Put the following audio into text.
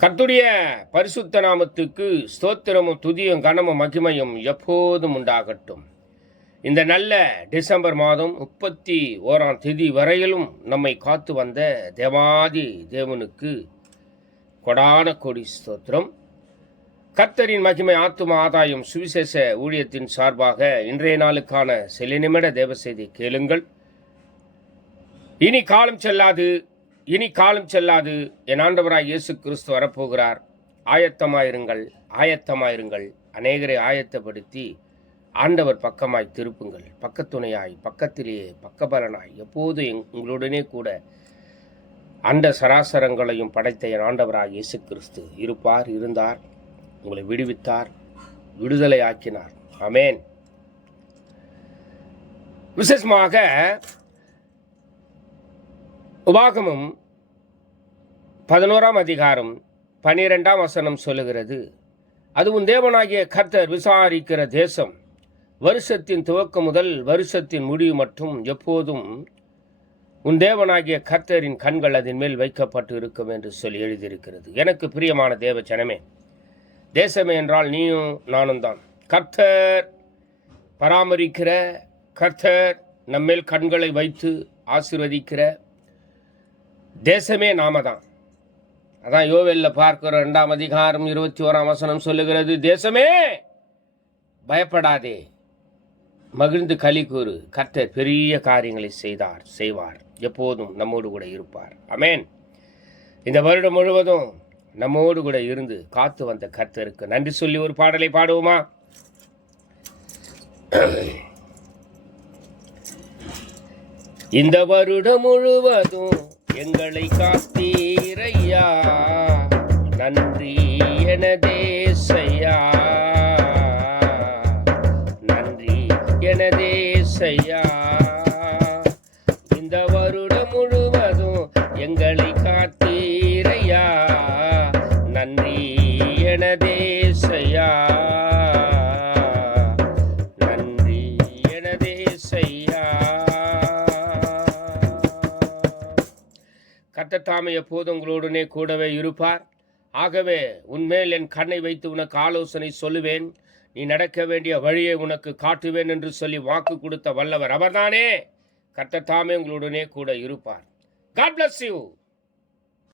கர்த்தருடைய பரிசுத்த நாமத்துக்கு ஸ்தோத்திரமும் துதியும் கனமும் மகிமையும் எப்போதும் உண்டாகட்டும். இந்த நல்ல டிசம்பர் மாதம் 31ஆம் தேதி வரையிலும் நம்மை காத்து வந்த தேவாதி தேவனுக்கு கொடான கோடி ஸ்தோத்திரம். கர்த்தரின் மகிமை ஆத்தும ஆதாயம் சுவிசேஷ ஊழியத்தின் சார்பாக இன்றைய நாளுக்கான சில நிமிட தேவ செய்தி கேளுங்கள். இனி காலம் செல்லாது என் ஆண்டவராய் இயேசு கிறிஸ்து வரப்போகிறார். ஆயத்தமாயிருங்கள். அநேகரை ஆயத்தப்படுத்தி ஆண்டவர் பக்கமாய் திருப்புங்கள். பக்கத்துணையாய், பக்கத்திலேயே, பக்கபலனாய் எப்போது உங்களுடனே கூட அண்ட சராசரங்களையும் படைத்த என் ஆண்டவராய் இயேசு கிறிஸ்து இருந்தார். உங்களை விடுவித்தார், விடுதலை ஆக்கினார். ஆமென். விசேஷமாக உபாகமம் 11ஆம் அதிகாரம் 12ஆம் வசனம் சொல்லுகிறது, அதுவும் தேவனாகிய கர்த்தர் விசாரிக்கிற தேசம், வருஷத்தின் துவக்கம் முதல் வருஷத்தின் முடிவு மற்றும் எப்போதும் உன் தேவனாகிய கர்த்தரின் கண்கள் அதன் மேல் வைக்கப்பட்டு இருக்கும் என்று சொல்லி எழுதியிருக்கிறது. எனக்கு பிரியமான தேவ ஜனமே, தேசமே என்றால் நீயும் நானும் தான். கர்த்தர் பராமரிக்கிற, கர்த்தர் நம்மேல் கண்களை வைத்து ஆசீர்வதிக்கிற தேசமே நாம தான். அதான் யோவேல்ல பார்க்கிற 2ஆம் அதிகாரம் 21ஆம் வசனம் சொல்லுகிறது, தேசமே பயப்படாதே, மகிழ்ந்து களி கூறு, கர்த்தர் பெரிய காரியங்களை செய்வார், எப்போதும் நம்மோடு கூட இருப்பார். ஆமென். இந்த வருடம் முழுவதும் நம்மோடு கூட இருந்து காத்து வந்த கர்த்தருக்கு நன்றி சொல்லி ஒரு பாடலை பாடுவோமா? இந்த வருடம் முழுவதும் எங்களை காத்தீரையா, நன்றி எனதேசையா, நன்றி எனதேசையா. இந்த வருடம் முழுவதும் எங்களை காத்தீரையா, நன்றி எனதேசையா, நன்றி எனதேசையா. கர்த்தர் தாமே எப்போதும் உங்களுடனே கூடவே இருப்பார். ஆகவே உன்மேல் என் கண்ணை வைத்து உனக்கு ஆலோசனை சொல்லுவேன், நீ நடக்க வேண்டிய வழியை உனக்கு காட்டுவேன் என்று சொல்லி வாக்கு கொடுத்த வல்லவர் அவர்தானே. கர்த்தர் தாமே உங்களுடனே கூட இருப்பார். God bless you.